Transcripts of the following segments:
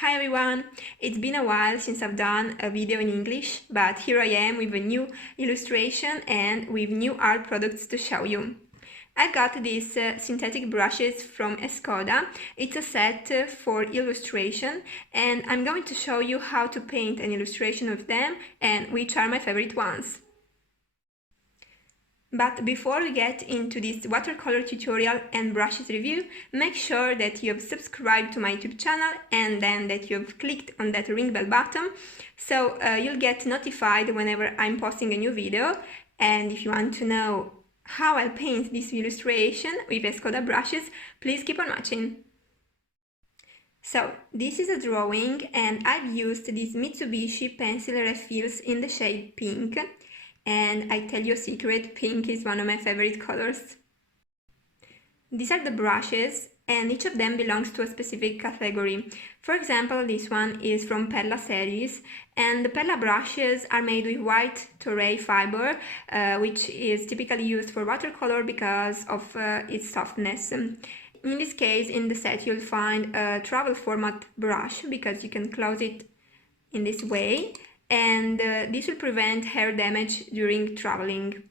Hi everyone! It's been a while since I've done a video in English, but here I am with a new illustration and with new art products to show you. I got these synthetic brushes from ESCODA. It's a set for illustration and I'm going to show you how to paint an illustration with them and which are my favorite ones. But before we get into this watercolor tutorial and brushes review, make sure that you have subscribed to my YouTube channel and then that you have clicked on that ring bell button, so you'll get notified whenever I'm posting a new video. And if you want to know how I'll paint this illustration with ESCODA brushes, please keep on watching. So this is a drawing and I've used these Mitsubishi pencil refills in the shade pink. And I tell you a secret, pink is one of my favorite colors. These are the brushes and each of them belongs to a specific category. For example, this one is from Perla series and the Perla brushes are made with white Toray fiber, which is typically used for watercolor because of its softness. In this case, in the set you'll find a travel format brush because you can close it in this way. And this will prevent hair damage during traveling.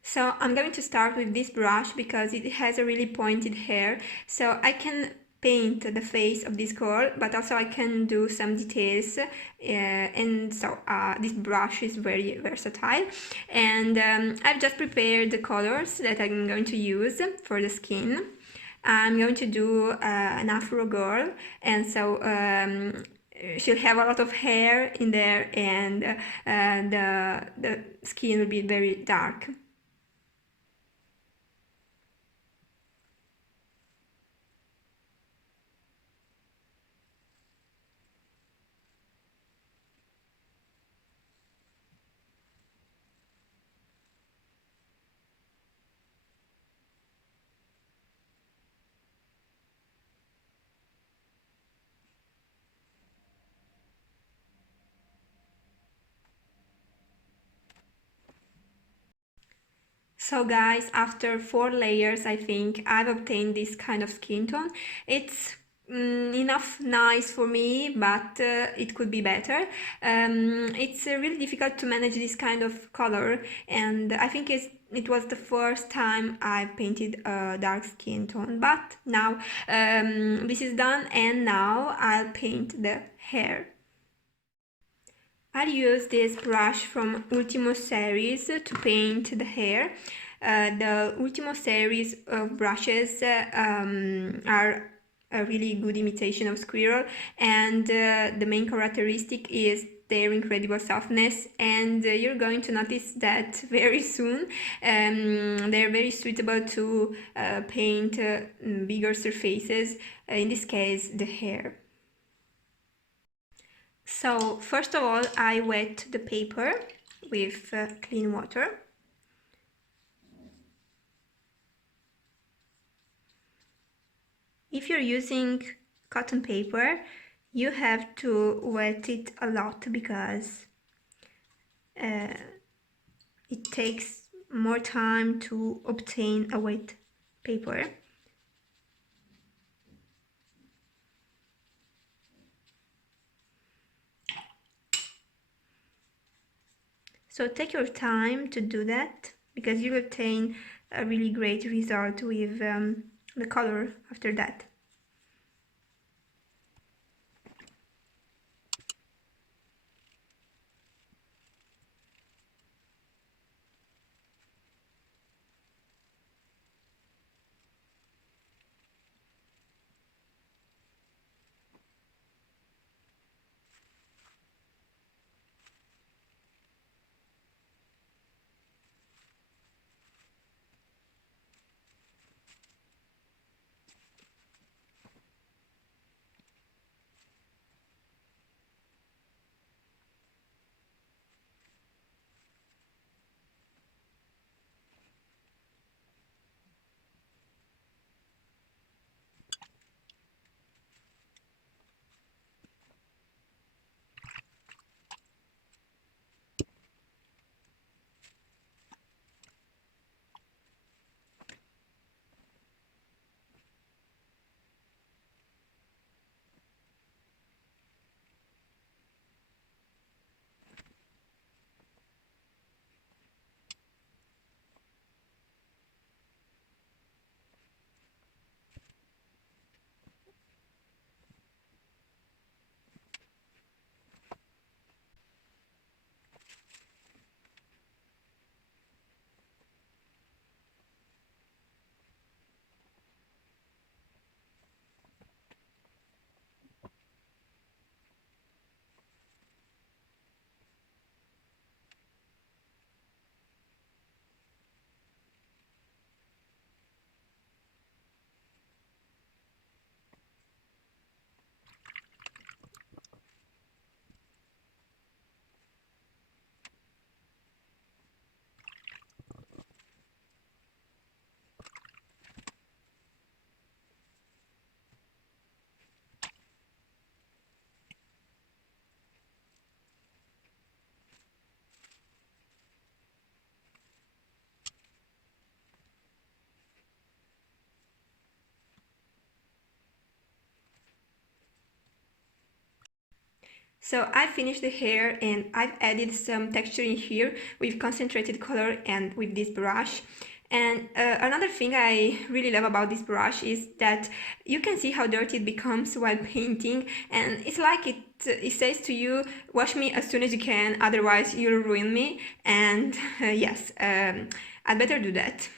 So I'm going to start with this brush because it has a really pointed hair, so I can paint the face of this girl, but also I can do some details, and so this brush is very versatile. And I've just prepared the colors that I'm going to use for the skin. I'm going to do an afro girl, and so she'll have a lot of hair in there and the skin will be very dark. So guys, after 4 layers, I think I've obtained this kind of skin tone. It's enough nice for me, but it could be better. It's really difficult to manage this kind of color, and I think it was the first time I painted a dark skin tone, but now this is done and now I'll paint the hair. I'll use this brush from Ultimo series to paint the hair. The Ultimo series of brushes are a really good imitation of squirrel, and the main characteristic is their incredible softness, and you're going to notice that very soon. They're very suitable to paint bigger surfaces, in this case the hair. So first of all, I wet the paper with clean water. If you're using cotton paper, you have to wet it a lot because it takes more time to obtain a wet paper. So take your time to do that because you'll obtain a really great result with the color after that. So I finished the hair and I've added some texture in here with concentrated color and with this brush. And another thing I really love about this brush is that you can see how dirty it becomes while painting, and it's like it says to you, wash me as soon as you can, otherwise you'll ruin me. And yes, I'd better do that.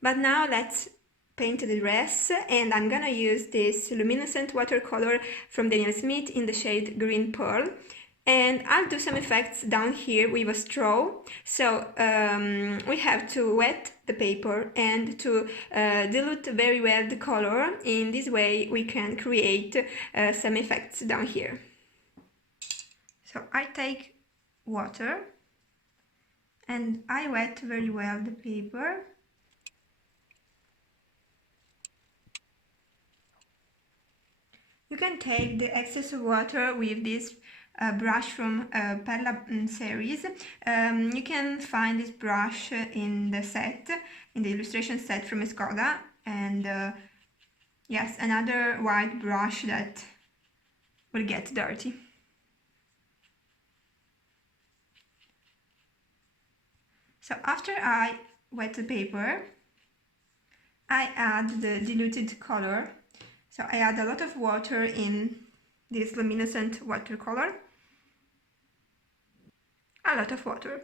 But now let's paint the dress, and I'm gonna use this luminescent watercolor from Daniel Smith in the shade Green Pearl. And I'll do some effects down here with a straw. So we have to wet the paper and to dilute very well the color. In this way we can create some effects down here. So I take water and I wet very well the paper. You can take the excess of water with this brush from Perla series. You can find this brush in the set, in the illustration set from ESCODA, and yes, another white brush that will get dirty. So after I wet the paper, I add the diluted color. So I add a lot of water in this luminescent watercolor. A lot of water.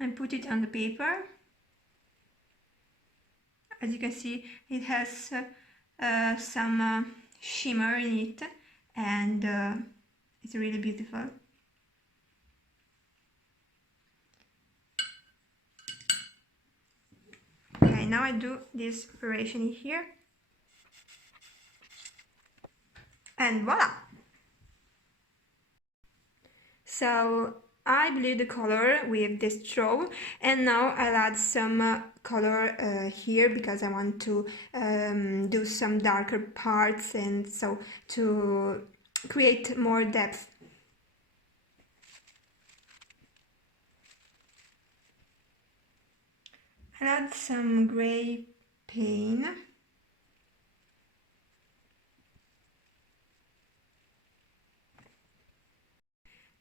And put it on the paper. As you can see, it has some shimmer in it, and it's really beautiful. Okay, now I do this operation in here. And voila! So I blew the color with this straw, and now I'll add some color here because I want to do some darker parts, and so to create more depth. I'll add some gray paint.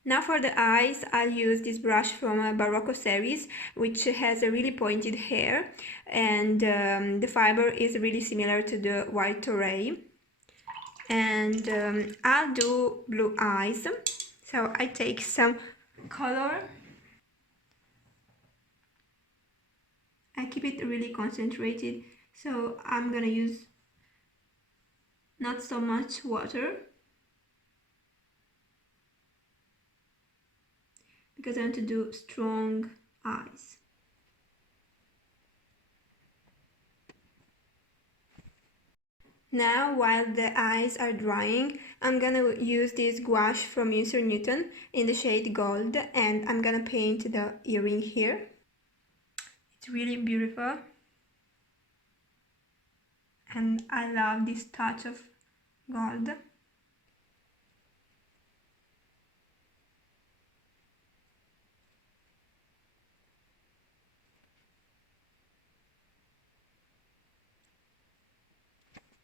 Now for the eyes, I'll use this brush from a Barocco series, which has a really pointed hair, and the fiber is really similar to the white ray. And I'll do blue eyes. So I take some color. I keep it really concentrated, so I'm gonna use not so much water, because I want to do strong eyes. Now, while the eyes are drying, I'm gonna use this gouache from Winsor Newton in the shade Gold, and I'm gonna paint the earring here. It's really beautiful, and I love this touch of gold.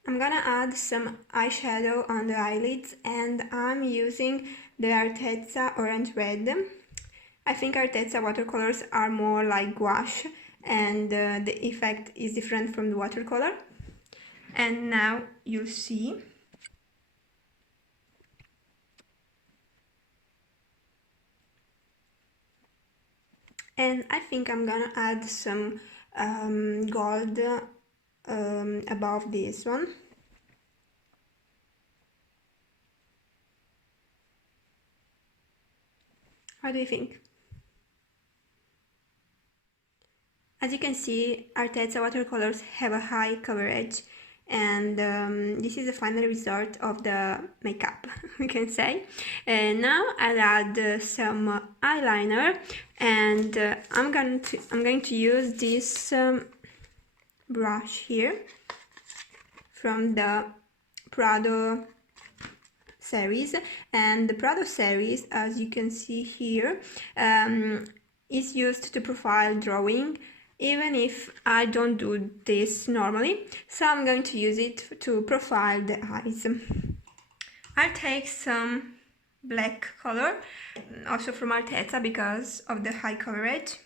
I'm gonna add some eyeshadow on the eyelids, and I'm using the Arteza Orange Red. I think Arteza watercolors are more like gouache, and the effect is different from the watercolor. And now you'll see. And I think I'm gonna add some gold above this one. How do you think? As you can see, Arteza watercolors have a high coverage, and this is the final result of the makeup, we can say. And now I'll add some eyeliner, and I'm going to use this brush here from the Prado series. And the Prado series, as you can see here, is used to profile drawing. even if I don't do this normally, so I'm going to use it to profile the eyes. I'll take some black color, also from Arteza because of the high coverage.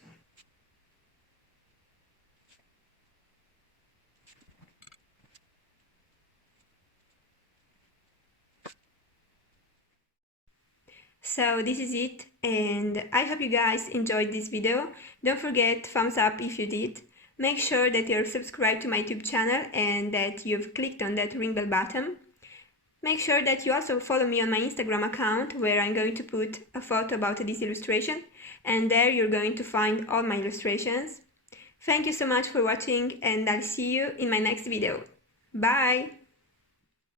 So this is it, and I hope you guys enjoyed this video. Don't forget thumbs up if you did. Make sure that you're subscribed to my YouTube channel and that you've clicked on that ring bell button. Make sure that you also follow me on my Instagram account, where I'm going to put a photo about this illustration, and there you're going to find all my illustrations. Thank you so much for watching, and I'll see you in my next video. Bye!